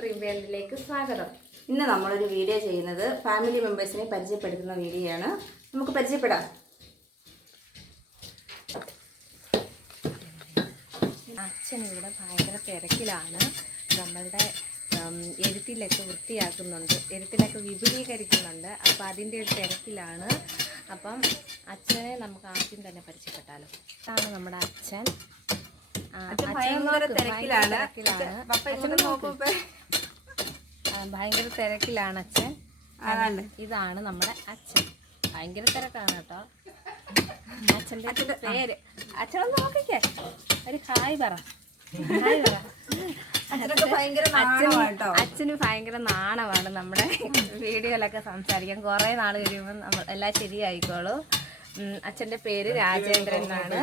Dream വേൾഡിലേക്ക് സ്വാഗതം. ഇന്ന് നമ്മളൊരു വീഡിയോ ചെയ്യുന്നത് ഫാമിലി മെമ്പേഴ്സിനെ പരിചയപ്പെടുത്തുന്ന വീഡിയോ ആണ് നമുക്ക് പരിചയപ്പെടാം. അച്ഛൻ ഇവിടെ ഭയങ്കര തിരക്കിലാണ്. നമ്മളുടെ എഴുത്തിലൊക്കെ വൃത്തിയാക്കുന്നുണ്ട്. എഴുത്തിലൊക്കെ വിപുലീകരിക്കുന്നുണ്ട്. അപ്പം അതിന്റെ ഒരു തിരക്കിലാണ്. അപ്പം അച്ഛനെ നമുക്ക് ആദ്യം തന്നെ പരിചയപ്പെട്ടാലോ? അതാണ് നമ്മുടെ അച്ഛൻ. ഭയങ്കര നോക്ക്, തിരക്കിലാണ്. ഭയങ്കര തിരക്കിലാണ് അച്ഛൻ. അതാണ്. ഇതാണ് നമ്മുടെ അച്ഛൻ. ഭയങ്കര തിരക്കാണ് കേട്ടോ. അച്ഛന്റെ പേര്. അച്ഛൻ ഒന്ന് നോക്കിക്കേ. ഒരു ഹായ് പറ. ഹായ് പറ. ഭയങ്കര അച്ഛന് ഭയങ്കര നാണമാണ് നമ്മുടെ വീഡിയോയിലൊക്കെ സംസാരിക്കാൻ. കുറെ നാൾ കഴിയുമ്പോൾ നമ്മൾ എല്ലാം ശരിയായിക്കോളൂ. ഉം, അച്ഛന്റെ പേര് രാജേന്ദ്രൻ എന്നാണ്.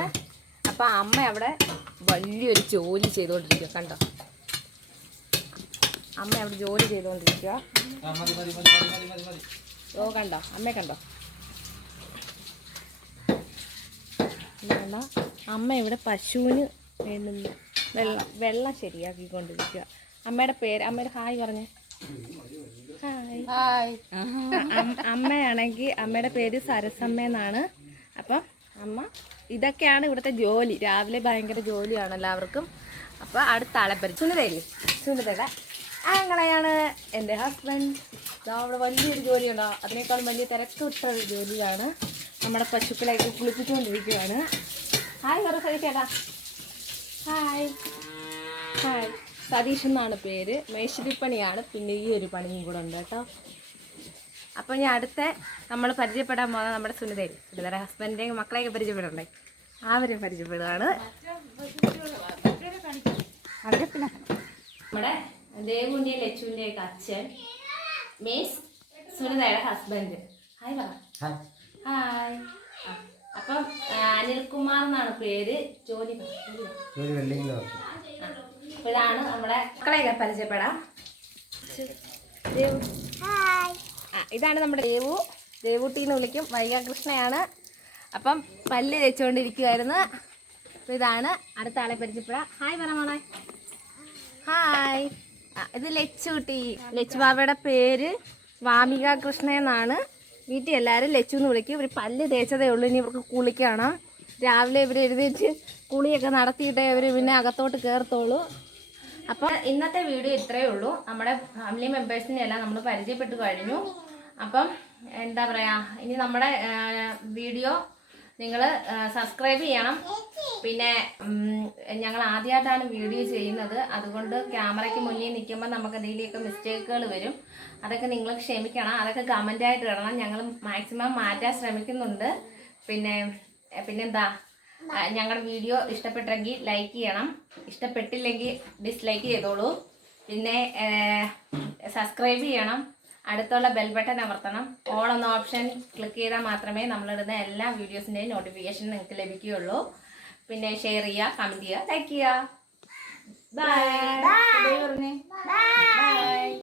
അപ്പൊ അമ്മ അവിടെ വലിയൊരു ജോലി ചെയ്തുകൊണ്ടിരിക്കുക കണ്ടോ? അമ്മ അവിടെ ജോലി ചെയ്തുകൊണ്ടിരിക്കുക ഓ കണ്ടോ? അമ്മയെ കണ്ടോ? അമ്മ ഇവിടെ പശുവിന് വേണ്ടുന്ന വെള്ളം വെള്ളം ശരിയാക്കിക്കൊണ്ടിരിക്കുക അമ്മയുടെ പേര് അമ്മയുടെ ഹായ് പറഞ്ഞു. ഹായ്. അമ്മയാണെങ്കിൽ അമ്മയുടെ പേര് സരസമ്മ എന്നാണ്. അപ്പം അമ്മ ഇതൊക്കെയാണ് ഇവിടുത്തെ ജോലി. രാവിലെ ഭയങ്കര ജോലിയാണ് എല്ലാവർക്കും. അപ്പോൾ അടുത്ത ആളെ പരി സുനിതയില്ലേ? സുനിതയുടെ ആങ്ങളെയാണ് എന്റെ ഹസ്ബൻഡ് അവിടെ വലിയൊരു ജോലിയുണ്ടോ. അതിനേക്കാൾ വലിയ തിരക്ക് വിട്ട ഒരു ജോലിയാണ്. നമ്മുടെ പശുക്കളെയൊക്കെ കുളിപ്പിച്ചുകൊണ്ടിരിക്കുകയാണ്. ഹായ് പറ സതീഷേട്ടാ ഹായ് ഹായ് സതീഷ് എന്നാണ് പേര്. മേശിരിപ്പണിയാണ്. പിന്നെ ഈ ഒരു പണിയും കൂടെ ഉണ്ട് കേട്ടോ. അപ്പോൾ ഞാൻ അടുത്ത നമ്മൾ പരിചയപ്പെടാൻ പോകുന്നത് നമ്മുടെ സുനിതയിൽ സുനിതയുടെ ഹസ്ബൻഡിന്റെയും മക്കളെയൊക്കെ പരിചയപ്പെടണ്ടേ അവരെ പരിചയപ്പെടുകയാണ് നമ്മുടെ ദേവുന്റെയും ലച്ചുവിന്റെയും അച്ഛൻ. മീൻസ് സുനിതയുടെ ഹസ്ബൻഡ് ഹായ് പറ. ഹായ് അപ്പം അനിൽകുമാർ എന്നാണ് പേര്. ജോലി ഇതാണ് നമ്മുടെ മക്കളെയൊക്കെ പരിചയപ്പെടാം. ഇതാണ് നമ്മുടെ ദേവു. ദേവൂട്ടി എന്ന് വിളിക്കും. വൈകാകൃഷ്ണയാണ്. അപ്പം പല്ല് തേച്ചുകൊണ്ടിരിക്കുമായിരുന്നു അപ്പം ഇതാണ്. അടുത്ത ആളെ പരിചയപ്പെടാം. ഹായ് പറ മോളെ. ഹായ് ഇത് ലച്ചുകുട്ടി. ലച്ചു ബാബയുടെ പേര് വാമിക കൃഷ്ണ എന്നാണ്. വീട്ടിൽ എല്ലാവരും ലച്ചു എന്ന് വിളിക്കും. ഇവർ പല്ല് തേച്ചതേ ഉള്ളൂ. ഇനി ഇവർക്ക് കുളിക്കണം. രാവിലെ ഇവർ എഴുന്നേറ്റ് കുളിയൊക്കെ നടത്തിയിട്ടേ ഇവർ പിന്നെ അകത്തോട്ട് കയറത്തുള്ളൂ അപ്പോൾ ഇന്നത്തെ വീഡിയോ ഇത്രയേ ഉള്ളൂ. നമ്മുടെ ഫാമിലി മെമ്പേഴ്സിനെ എല്ലാം നമ്മൾ പരിചയപ്പെട്ടു കഴിഞ്ഞു. അപ്പം എന്താ പറയുക ഇനി നമ്മുടെ വീഡിയോ നിങ്ങൾ സബ്സ്ക്രൈബ് ചെയ്യണം. പിന്നെ ഞങ്ങൾ ആദ്യമായിട്ടാണ് വീഡിയോ ചെയ്യുന്നത്. അതുകൊണ്ട് ക്യാമറയ്ക്ക് മുന്നിൽ നിൽക്കുമ്പോൾ നമുക്ക് എന്തെങ്കിലുമൊക്കെ മിസ്റ്റേക്കുകൾ വരും. അതൊക്കെ നിങ്ങൾ ക്ഷമിക്കണം. അതൊക്കെ കമന്റായിട്ട് ഇടണം. ഞങ്ങൾ മാക്സിമം മാറ്റാൻ ശ്രമിക്കുന്നുണ്ട്. പിന്നെ പിന്നെന്താ? ഞങ്ങളുടെ വീഡിയോ ഇഷ്ടപ്പെട്ടെങ്കിൽ ലൈക്ക് ചെയ്യണം. ഇഷ്ടപ്പെട്ടില്ലെങ്കിൽ ഡിസ്ലൈക്ക് ചെയ്തോളൂ. പിന്നെ സബ്സ്ക്രൈബ് ചെയ്യണം. അടുത്തുള്ള ബെൽ ബട്ടൺ അമർത്തണം. ഓൾ എന്ന ഓപ്ഷൻ ക്ലിക്ക് ചെയ്താൽ മാത്രമേ നമ്മളിടുന്ന എല്ലാ വീഡിയോസിന്റെയും നോട്ടിഫിക്കേഷൻ നിങ്ങൾക്ക് ലഭിക്കുകയുള്ളൂ. പിന്നെ ഷെയർ ചെയ്യുക കമന്റ് ചെയ്യുക ലൈക്ക് ചെയ്യുക. Bye bye